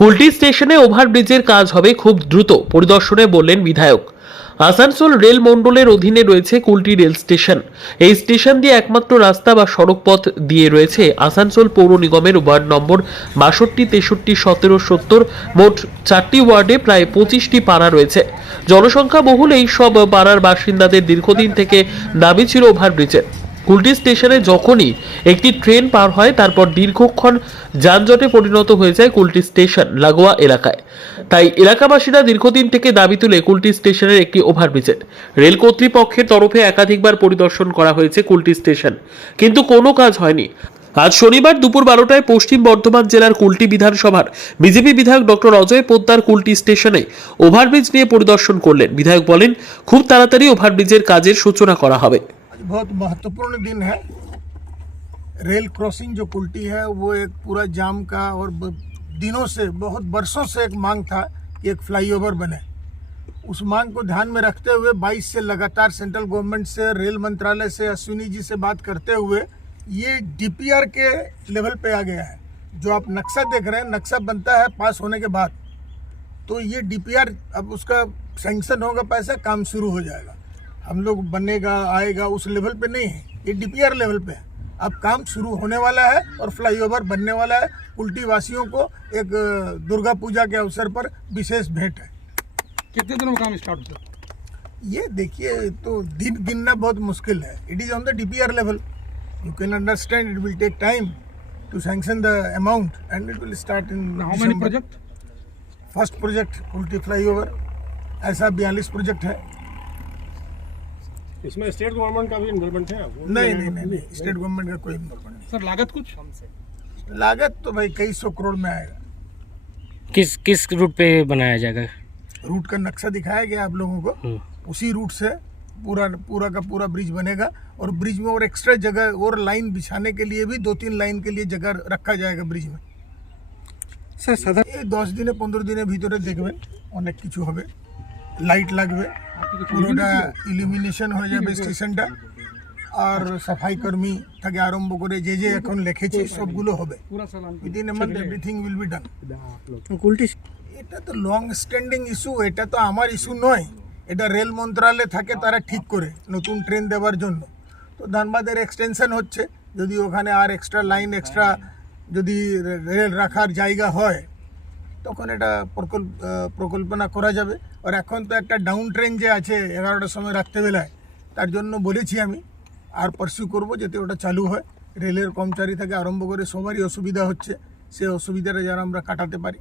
কুলটি স্টেশনে ওভারব্রিজের কাজ হবে খুব দ্রুত, পরিদর্শনে বললেন বিধায়ক। আসানসোল রেল মণ্ডলের অধীনে রয়েছে কুলটি রেল স্টেশন। এই স্টেশন দিয়ে একমাত্র রাস্তা বা সড়ক পথ দিয়ে রয়েছে আসানসোল পৌর নিগমের ওয়ার্ড নম্বর বাষট্টি, তেষট্টি, সতেরো, সত্তর, মোট চারটি ওয়ার্ডে প্রায় পঁচিশটি পাড়া রয়েছে। জনসংখ্যা বহুল এই সব পাড়ার বাসিন্দাদের দীর্ঘদিন থেকে দাবি ছিল ওভারব্রিজের। কুলটি স্টেশনে যখনই একটি ট্রেন পার হয়, তারপর দীর্ঘক্ষণ যানজটে পরিণত হয়ে যায় কুলটি স্টেশন, লাগোয়া এলাকায়। তাই এলাকাবাসীরা দীর্ঘদিন থেকে দাবি তুলে কুলটি স্টেশনের একটি ওভারব্রিজের। রেল কর্তৃপক্ষের তরফে একাধিকবার পরিদর্শন করা হয়েছে কুলটি স্টেশন। কিন্তু কোনো কাজ হয়নি। আজ শনিবার দুপুর বারোটায় পশ্চিম বর্ধমান জেলার কুলটি বিধানসভার বিজেপি বিধায়ক ডক্টর অজয় পোদ্দার কুলটি স্টেশনে ওভারব্রিজ নিয়ে পরিদর্শন করলেন। বিধায়ক বলেন, খুব তাড়াতাড়ি ওভারব্রিজের কাজের সূচনা করা হবে। आज बहुत महत्वपूर्ण दिन है। रेल क्रॉसिंग जो कुल्टी है, वो एक पूरा जाम का और दिनों से, बहुत बरसों से एक मांग था कि एक फ्लाईओवर बने। उस मांग को ध्यान में रखते हुए 22 से लगातार सेंट्रल गवर्नमेंट से, रेल मंत्रालय से, अश्विनी जी से बात करते हुए ये डीपीआर के लेवल पे आ गया है। जो आप नक्शा देख रहे हैं, नक्शा बनता है पास होने के बाद। तो ये डीपीआर, अब उसका सेंक्शन होगा, पैसा काम शुरू हो जाएगा। हम लोग बनेगा आएगा उस लेवल पे नहीं है। ये डीपीआर लेवल पे है। अब काम शुरू होने वाला है और फ्लाईओवर बनने वाला है। उल्टी वासियों को एक दुर्गा पूजा के अवसर पर विशेष भेंट है। कितने दिनों में काम स्टार्ट होता ये देखिए तो दिन गिनना बहुत मुश्किल है। It is on the DPR level you can understand it will take time to sanction the amount and it will start in how many project first project उल्टी फ्लाईओवर ऐसा बयालीस प्रोजेक्ट है। इसमें स्टेट गवर्नमेंट का भी involvement है वो नहीं नहीं नहीं नहीं स्टेट गवर्नमेंट का कोई इन्वॉल्वमेंट नहीं सर लागत कुछ लागत तो भाई कई सौ करोड़ में आएगा किस किस रूट पे बनाया जाएगा रूट का नक्शा दिखाया गया आप लोगों को हम्म। उसी रूट से पूरा पूरा का पूरा ब्रिज बनेगा और ब्रिज में और एक्स्ट्रा जगह और लाइन बिछाने के लिए भी दो तीन लाइन के लिए जगह रखा जाएगा ब्रिज में স্যার সাধারণ এই দশ দিনে পনেরো দিনের ভিতরে দেখবেন অনেক কিছু হবে লাইট লাগবে পুরোটা ইলুমিনেশন হয়ে যাবে স্টেশনটা আর সাফাই কর্মী থেকে আরম্ভ করে যে যে এখন লেখেছে সবগুলো হবে। Within everything will be done এটা তো লং স্ট্যান্ডিং ইস্যু এটা তো আমার ইস্যু নয়। এটা রেল মন্ত্রালয়ে থাকে তারা ঠিক করে নতুন ট্রেন দেওয়ার জন্য। তো ধানবাদের এক্সটেনশন হচ্ছে। যদি ওখানে আর এক্সট্রা লাইন এক্সট্রা যদি রেল রাখার জায়গা হয় তখন এটা প্রকল্প প্রকল্পনা করা যাবে। আর এখন তো একটা ডাউন ট্রেন যে আছে এগারোটার সময় রাত্রেবেলায়, তার জন্য বলেছি আমি, আর পার্সিউ করব যাতে ওটা চালু হয়। রেলের কর্মচারী থেকে আরম্ভ করে সবারই অসুবিধা হচ্ছে, সে অসুবিধাটা যেন আমরা কাটাতে পারি।